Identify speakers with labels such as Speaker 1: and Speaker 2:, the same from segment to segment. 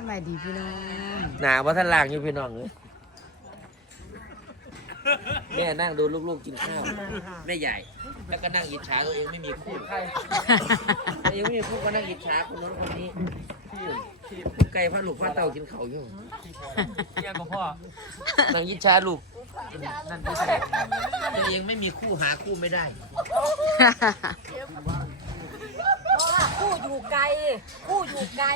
Speaker 1: บายดีพี่น้อง
Speaker 2: หนาว่าท่านล่างอยู่พี่น้องเลยแม่นั่งดูลูกๆกินข้าวแม่ใหญ่แล้วก็นั่งอิจฉาตัวเองไม่มีคู่ใครตัวเองไม่มีคู่ก็นั่งอิจฉาคนนู้นคนนี้ที่ไก่พาลูกพาเต่ากินเขาอยู่เนี่ยกับพ่อนั่งอิจฉาลูกนั่นตัวเองไม่มีคู่หาคู่ไม่ได้
Speaker 3: คู่อยู่ไกลคู่อยู่ไกล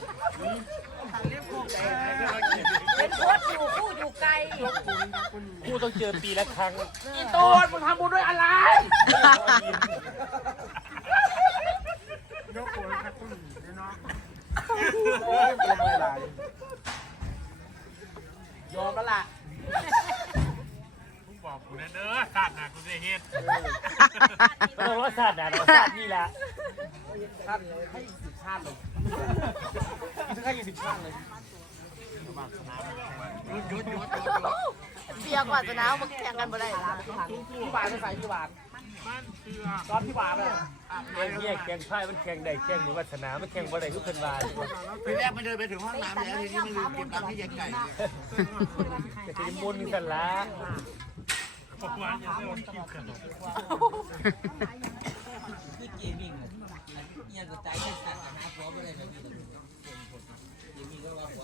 Speaker 3: เป็นโคตรอยู่คู่อยู่ไกล
Speaker 2: คู่ต้องเจอปีละครั้ง
Speaker 3: อีโตนมึงทำบุญด้วยอะไร
Speaker 4: ยกโวยครับคุณเนาะ
Speaker 3: ยอมแล้วล่ะ
Speaker 4: มึงบอกกูเด้อศาสตร์นะกูจะเฮ็ด
Speaker 2: ไม่ต้องรสชาตินะรสชาตินี่แหละ
Speaker 3: ชาติให้10 ชาติเลยจะให้20 ชาติเลย
Speaker 1: เบียร์กว่าจะน้ำมาแข่งกันบ่ได้
Speaker 3: พี่บาทไม่ใส่พี่บาทตอนพี่บาทเลย
Speaker 2: แข่งไพ่มันแข่งได้แข่งเหมือนวัฒนามันแข่งบ่ได้ทุกคนมา
Speaker 5: ทีแรกมันเดินไปถึงห้องน้ำแล้วทีนี้มันลืมเก็บตังค์ที่ยันไก่
Speaker 2: จะถึงมุนกันละ
Speaker 5: คือเกมมิ่งยังก็ใจไม่สั่นนะเพราะไม่ได้แบบนี้เกมมิ่งก็ว่า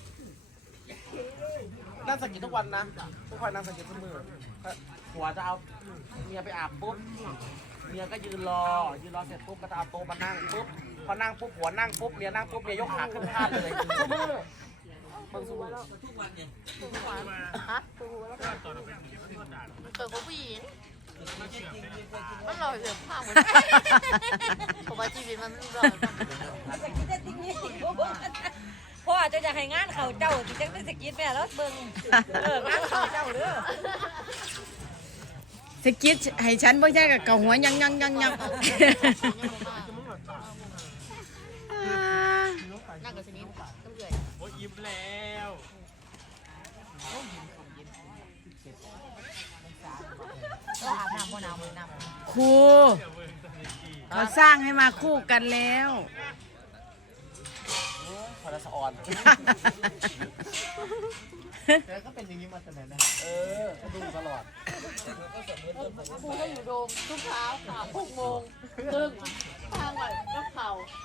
Speaker 3: นั่งสกิดทุกวันนะทุกคนนั่งสกิดทุกมือหัวจะเอาเมียไปอาบปุ๊บเมียก็ยืนรอเสร็จปุ๊บก็จะเอาโต๊ะมานั่งปุ๊บพอนั่งปุ๊บหัวนั่งปุ๊บเมียนั่งปุ๊บเมียยกขาขึ้นพาดเลยทุกมือเบิ่งทุกวันเนี่ย
Speaker 1: ฮะเกิดกับผู้หญิงมันลอยเสือผ้าเหมือนผมว่าชีวิตมันไม่รอด
Speaker 3: พ่อจะอยากให้งานเขาเจ้าที่จังเป็นสกิดแม่แล้วเบิ่งงานเขาเจ้าเด้อ
Speaker 1: สกิดให้ฉันบ่ใช่กับเก่าหัวยังนั่งกับสนิทต้องเกย
Speaker 4: โอ้ยยิ้มแล้ว
Speaker 1: อาบน้ำพ่อน้ำครูเขาสร้างให้มาคู่กันแล้ว
Speaker 3: พอละสะออนแต่ก็เป็นอย่างนี้มาตั้งแต่นั้นก็ดูตลอด
Speaker 1: ครูก็อยู่โดมทุกเช้า6 โมงตึ้งทางไหวนักเข่า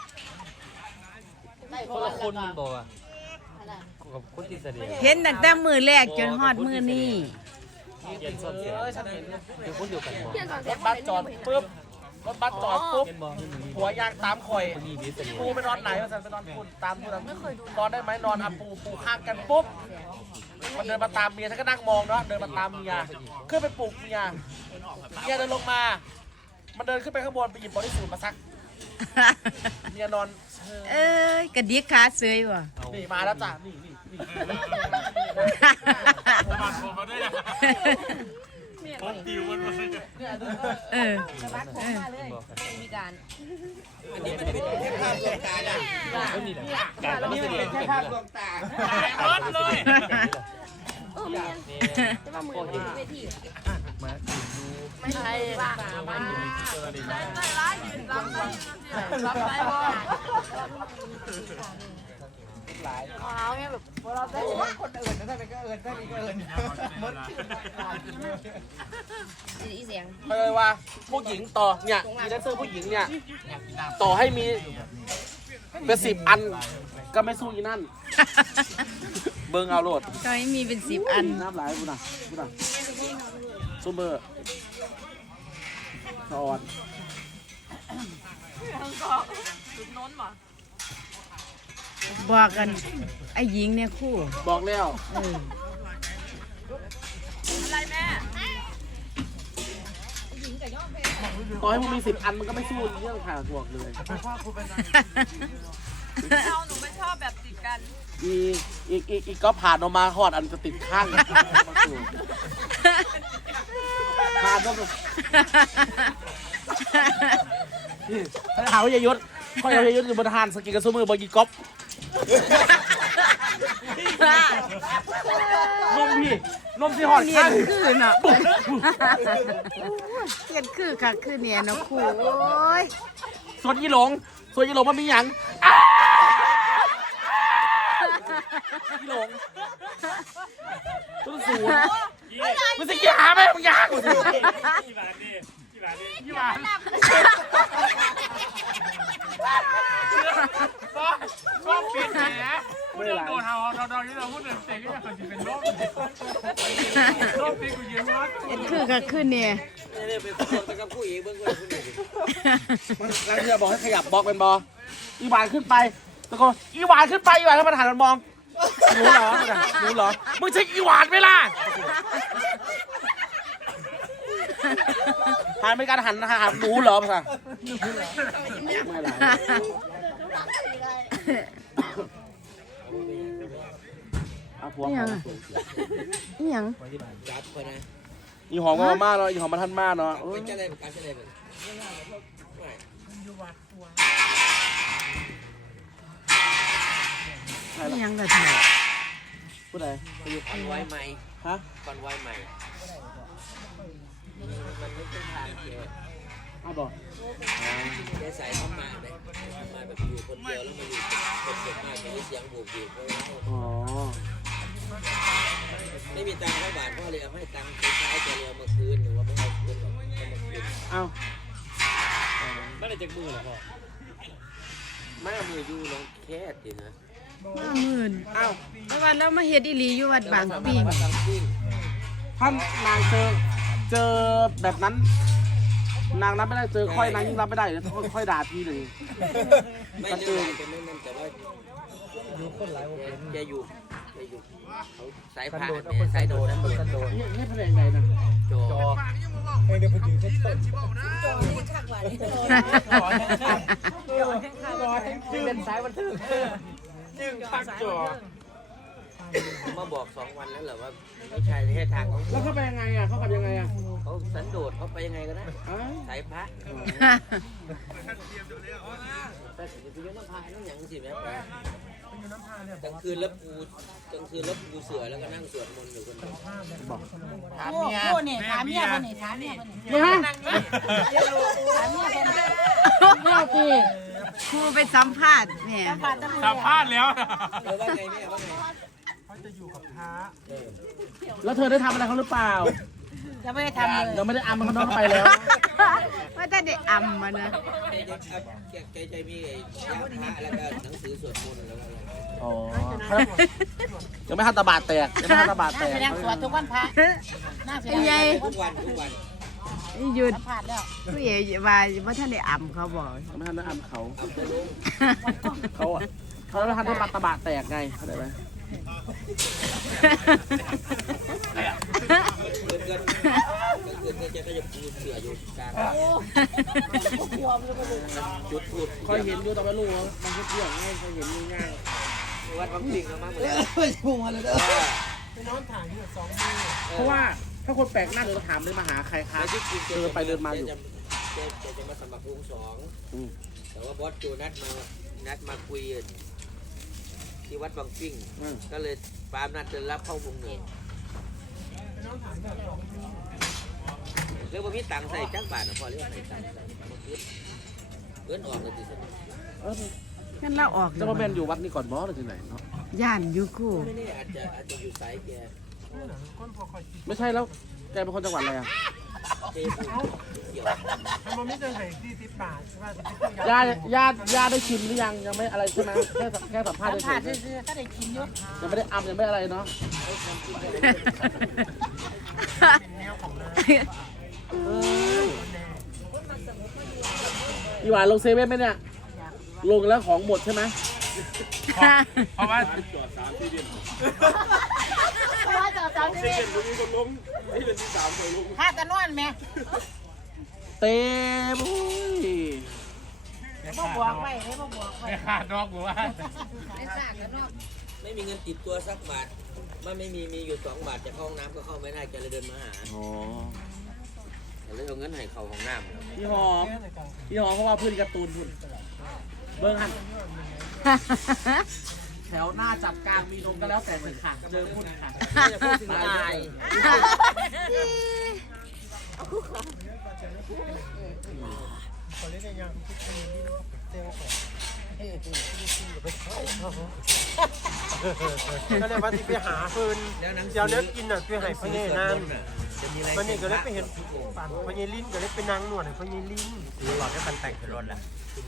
Speaker 2: คนละคนบอกว่ากับคนที่เสด็จ
Speaker 1: เห็นตั้งแต่มือแรกจนฮอดมือนี่
Speaker 2: เย็นสดเสีย
Speaker 3: ฉันเห็น
Speaker 2: คือคนเดียวกันหมด
Speaker 3: รถบัสจอดปุ๊บรถบัสจอดปุ๊บหัวยางตามข่อยปูไปนอนไหนวะสันไปนอนปูตามปูนอนได้ไหมนอนอ่ะปูข้างกันปุ๊บมันเดินมาตามเมียฉันก็นั่งมองเนาะเดินมาตามเมียขึ้นไปปลุกเมียเดินลงมามันเดินขึ้นไปข้างบนไปหยิบบอดี้สูทมาซักเมียนอน
Speaker 1: กระดิกขาเสยว่ะ
Speaker 3: นี่มาแล้วจ้ะนี่
Speaker 4: สมัครผมมาด้วยนะผมติวมันมา
Speaker 3: สมัครผมมาเลยมีการ
Speaker 5: อันนี้มันเป็นแค่ภาพลวงตาเนี่ย
Speaker 3: นี่เป็นแค่ภาพลวงตา
Speaker 4: ลดเลย
Speaker 3: จะมามือเวที
Speaker 1: ไม่ใช่ว่าไม่ร้ายยืนรับไปบ่อ๋อเนี่ยแบบ
Speaker 3: เราได้คนอื่นนะถ้าเป็นก็อื่นถ้ามีก็อื่น
Speaker 1: อีเสียง
Speaker 3: เลยว่าผู้หญิงต่อเนี่ยมีแดนเซอร์ผู้หญิงเนี่ยต่อให้มีเป็น10 อันก็ไม่สู้อีนั่นเบิ้งเอาโหลด
Speaker 1: ก็ให้มีเป็น10 อัน
Speaker 3: น้ำไหลกูนะซูเบอร์สอน
Speaker 1: บอกกันไอ้หญิงเนี่ยคู่
Speaker 3: บอกแล้ว
Speaker 1: อะไรแม่
Speaker 3: ต่อให้มึงมี10 อันมันก็ไม่สู้เรื่องข่าวบอกเลย
Speaker 1: หนูไม่ชอบแบบติดกัน
Speaker 3: อีกก็ผ่านออกมาหอดอันจะติดข้างผ่านต้องถามว่ายศพ่อยศอยู่บนหานสกิกระซูมือบอยีก๊อปนมพี่นมที่หอดข้าง
Speaker 1: คือเนาะเกียนคือค่ะคือเนี่ยเนาะคู่โอ้ย
Speaker 3: ส่วนยี่หลงมันมีหยังพี่หลงต้นสูงมันจะยาไหมมึงยากูสิ
Speaker 4: กี่บาทดิกี่บาทก็เปลี่ยนแหมพูดเรื่องโดนเฮาเราที่เราพูดเรื่องเตะก็อยากจะเป็นโรคโรคปีกูเยอะมาก
Speaker 1: คือก็ขึ้นเนี่ย
Speaker 2: เนี่ยเป็นคนไปกับผู้หญิงเบิ่งคนผู้หญิง
Speaker 3: แล้วที่จะบอกให้ขยับบล็อกเป็นบออีหวานขึ้นไปแล้วก็อีหวานขึ้นไปอีหวานแล้วมันหันมันมองหนูเหรอหนูเหรอมึงใช่อีหวานไหมล่ะหันเป็นการหันหนูเหรอพ่ะไม่หรอกเอาผัว
Speaker 1: นี่ยังนี่ยัง
Speaker 2: จับคนนะ
Speaker 3: อีหอมก็มากเนาะอีหอมมาทันมากเนาะ
Speaker 2: เป็นจะได้การจะได้เป็น
Speaker 1: นี่ยังแบบไหน
Speaker 3: ผู้ใด
Speaker 2: คอนไว้ใหม่
Speaker 3: ฮะ
Speaker 2: คอนไว้ใหม่มันไม่ใช่ทางเดียว
Speaker 3: เอาบอก
Speaker 2: แกใส่เข้ามาเลยมาแบบอยู่คนเดียวแล้วมาอยู่คนเดียวมากไม่เสียงบุกบีบ
Speaker 3: อ๋อ
Speaker 2: ไม่มีตังค์เข้าบาทพ่อเลยเอาให้ตังค์ใช้จะเรือเมื่อคืนหรือว่าไม่เอาคืนหรอก
Speaker 3: เอา
Speaker 4: ไม่ได้จากมือหรอพ่อ
Speaker 2: ไม่เอามืออยู่ลงแค่ดินะ
Speaker 1: 50,000
Speaker 3: เอา
Speaker 1: แล้ววันแล้วมาเฮ็ดอีหลีอยู่วัดบางปิง
Speaker 2: บางปิ้ง
Speaker 3: ท่านนางเจอแบบนั้น นางรับไม่ได้เจอค่อยนางยิ่งรับไม่ได้ค่อยด่าทีหนึ่ง
Speaker 2: ไม่เรื่องจะไม่นั่นแต่ว่าอยู่คนหลายคนจะอยู่เขาสายผ่านสายโดนโดน
Speaker 3: นี่แผนกไหนนะ
Speaker 2: จอ
Speaker 3: เป็นสายบันเทิง
Speaker 4: จึงพักจอ
Speaker 2: มาบอก2 วันแล้วเหรอว่าไม่ใช่แค่ทางของ
Speaker 3: แล้วเขาไปยังไงอ่ะเขาขับยังไงอ่ะ
Speaker 2: เขาสันโดษเขาไปยังไงก็ได้สายพระแต่คือยังน้ำพายน้ำหยังสิแม่กลางคืนแล้วปูเสือแล้วก็นั่งสวดมนต์อยู่คนเดียว
Speaker 3: ถาม
Speaker 6: โอ้
Speaker 3: เมีย
Speaker 6: โหนี่ถามเมียคนนี้ถามเมียคนนี้
Speaker 3: เนี่ยฮะ
Speaker 6: ถามเมียคนนี้
Speaker 1: ครูไปสัมภาษณ์เนี่ย
Speaker 4: สัมภาษณ์แล้ว
Speaker 2: ว่าไงแม่ว่าไง
Speaker 3: แล้วเธอได้ทำอะไรเขาหรือเปล่า
Speaker 6: จะไม่ได้ทำเลย
Speaker 3: เราไม่ได้อัมเขาน้องไปแล้ว
Speaker 1: ว่าแต่ได้อำมานะ
Speaker 2: แกใจมีไอ้ยาพระแล้วก็หนังสือสวดมนต์แล้วอะไร
Speaker 3: อ๋อยังไม่ทันตาบาดแตกยังไม่ทันตาบาดแต
Speaker 6: น่าก แสดงสวดทุกวันพระน่าแสดง
Speaker 1: ใหญ่
Speaker 2: ทุกวัน
Speaker 1: หยุด
Speaker 6: สัมผัสแล้ว
Speaker 1: ผู้เอ๋ว่าบ่ทันได้อำเขาบอก
Speaker 3: ยังไม่ทันได้อัมเขา
Speaker 2: เอาไปลง
Speaker 3: เขาอ่ะเขาไม่ทันได้ตาบาดแตกไงเข้าใจไหม
Speaker 2: เกินแกก็จะปูเสืออยู่กลางจุดพูด
Speaker 3: เคยเห็นอยู่ตอนไปลูกมันก็เที่ยงง่ายเคยเห็นง่าย
Speaker 2: วัดบางสิ่งมากเลย
Speaker 3: เพราะว่าถ้าคนแปลกหน้าเราถามเลยมาหาใครคะเดินไปเดินมาอยู่
Speaker 2: จะมาสมัครวง2แต่ว่าบอสโจนัดมาคุยที่วัดบางปิ้งก็เลยปามนัดจะรับเข้าวง 1เรื่องว่าพี่ตังใส่จักบาทนะพอเรียกใส่ตังใส่เงินออกเลยดิ
Speaker 1: งั้นเราออก
Speaker 3: จะมาเป็นอยู่วัดนี้ก่อนบอสหรือที่ไหนเนาะ
Speaker 1: ย่านอยู่คู่
Speaker 2: ไม่แน่อาจจะอยู่สายแก
Speaker 3: ไม่ใช่แล้วแกเป็นคนจังหวัดอะไรอ่ะ
Speaker 2: เทปูเกี่ยว
Speaker 4: มันไม่เจอไหน40 บาทใช่ป่ะ
Speaker 3: ญาติได้ชิมหรือยังยังไม่อะไรใช่ไหมแค่สัมภาษณ์
Speaker 6: สัม
Speaker 3: เฉ
Speaker 6: ผัส
Speaker 3: ย
Speaker 6: ซื่อๆก็ได้กินอยู่
Speaker 3: ๆยังไม่ได้อัมยังไม่อะไรเนาะอีหวานลงเซเว่นไหมเนี่ยลงแล้วของหมดใช่ไหม
Speaker 4: เพราะว่า
Speaker 6: ว่าจะสามสิบถ้าจะนอนไหม
Speaker 3: เต็มอุ้ย
Speaker 6: บ่บวกไว้ไม่บ่บวกไว้
Speaker 4: ไม่ขาดนอกกูว่า
Speaker 2: ไม่มีเงินติดตัวสักบาทมันไม่มีอยู่2 บาทจะเข้าห้องน้ำก็เข้าไม่ได้แกเลยเดินมาหา
Speaker 3: อ๋อ
Speaker 2: เลยเอาเงินให้เขาห้องน้ำ
Speaker 3: พี่หอมเพราะว่าพื้นการ์ตูนพุ่นเบิ้งหันแถวหน้าจับกลางมีนมก็แล้วแต่เลยค่ะเจอพุ่นค่ะ
Speaker 2: จะพูดถึงตาย
Speaker 3: เ
Speaker 1: ก็เลยว่าที่ไปหาฟืน
Speaker 2: แล้วหนัง
Speaker 1: เดี๋ยวเนี้ยกินอ่ะคือให้พญานั่น
Speaker 2: จะมีอะไร
Speaker 1: วันนี้ก็เลยไปเห็นปั่นพญาลิ้นก็เลยไปนั่งนวดให้พญาลิ้น
Speaker 5: หลอดให้มันแต่งเป็นรถแหละ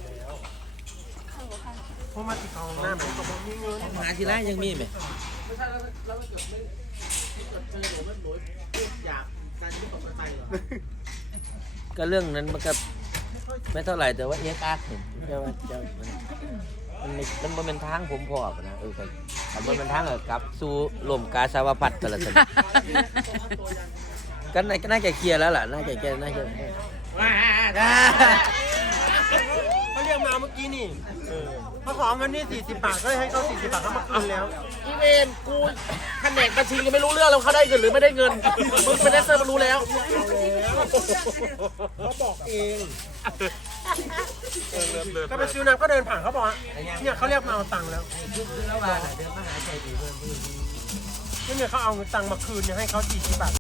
Speaker 1: เพราะมาที่เขาหน้ามันก็บอกมีเงิน
Speaker 2: หาทีไรยังมีไหม
Speaker 3: ไม่ใช่แล้วไม่เกิดเจอหนูไม่หนูพูดอยากการที่ตกใจเหรอ
Speaker 2: ก็เรื่องนั้นมันก็ไม่เท่าไหร่แต่ว่าเอ็กอาร์เห็นมันเป็นทางผมพอปะนะแต่มันเป็นทางกับสู่ลมกาสาวพัดกันละสิก็น่าจะเคลียร์แล้วล่ะน่าจะเคลียร์
Speaker 1: เขาเรียกมาเมื่อกี้นี่เขาขอเงินนี่40 บาทก็ให้เขา40 บาทเขามาคืนแล้ว
Speaker 3: อีเวนกูแผนกบัญชียังไม่รู้เรื่องแล้วเขาได้เงินหรือไม่ได้เงินมึงเป็นแดนเซอร์มารู้แล้ว
Speaker 1: เขาบอกเองก็ไปซื้อน้ำก็เดินผ่านเขาบอกเนี่ยเขาเรียกมาเอาตังค์แล้ว
Speaker 2: แล้วว่าเดินมาหาใจดีเพื่อน
Speaker 1: เนี่ยเขาเอาเงินตังค์มาคืนเนี่ยให้เขา40 บาท